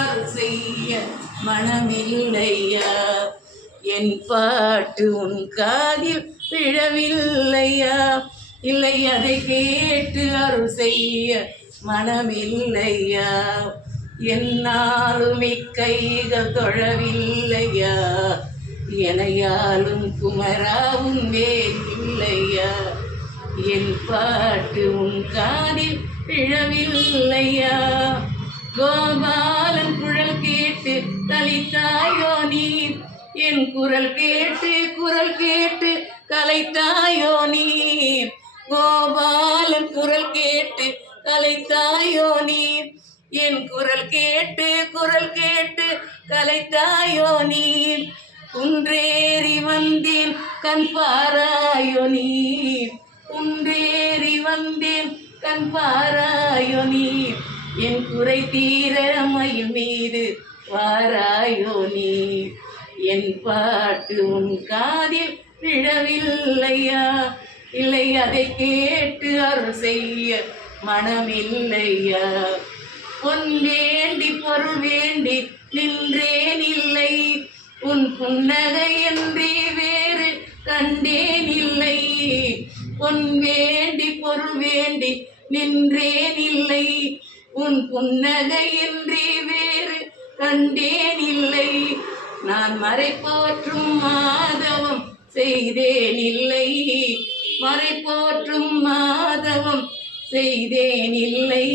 அருள் செய்ய மனமில்லையா? என் பாட்டு உன் காதில் விழவில்லையா? இல்லை அதை கேட்டு அருள் செய்ய மனமில்லையா? என்னாலும் இக்கைகள் தொழவில்லையா? எனையாலும் குமராவும் வேறில்லையா? என் பாட்டு உன் காதில் விழவில்லையா? கோபாலன் குழல் கேட்டு கலைத்தாயோ நீ? என் குரல் கேட்டு கலைத்தாயோ நீ? கோபாலன் குரல் கேட்டு கலைத்தாயோ நீ? என் குரல் கேட்டு கலைத்தாயோ நீ? குன்றேறி வந்தேன் கண் பாராயோ நீ? குன்றேறி வந்தேன் கண் பாராயோ நீ? என் குறை தீர மயில் மீது வாராயோ நீ? என் பாட்டு உன் காதில் விழவில்லையா? இல்லை அதை கேட்டு அருள் செய்ய மனமில்லையா? பொன் வேண்டி பொருள் வேண்டி நின்றேன் இல்லை, உன் புன்னகை என்றே வேறு கண்டேன் இல்லை. பொன் வேண்டி பொருள் வேண்டி நின்றேன் இல்லை, உன் புன்னகை என்றே வேறு கண்டேன் இல்லை. நான் மறை போற்றும் மாதவம் செய்தேன் இல்லை, மறை போற்றும் மாதவம் செய்தேன் இல்லை.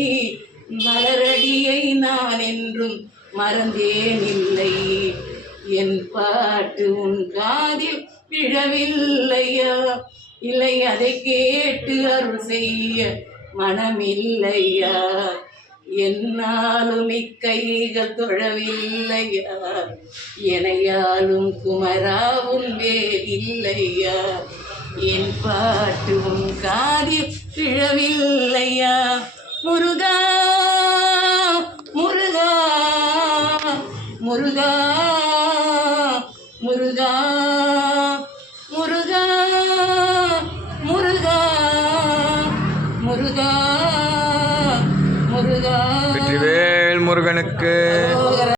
மலரடியை நான் என்றும் மறந்தேன் இல்லை. என் பாட்டு உன் காதில் விழவில்லையா? இல்லை அதை கேட்டு அருள் செய்ய மனமில்லையா? என்னாலும் இக்கைகள் தொழவில்லையா? எனையாலும் குமராவும் வேறில்லையா? என் பாட்டு உன் காதில் விழவில்லையா? முருகா முருகா முருகா முருகா முருகா முருகா முருகா முருகா. வெற்றிவேல் முருகனுக்கு.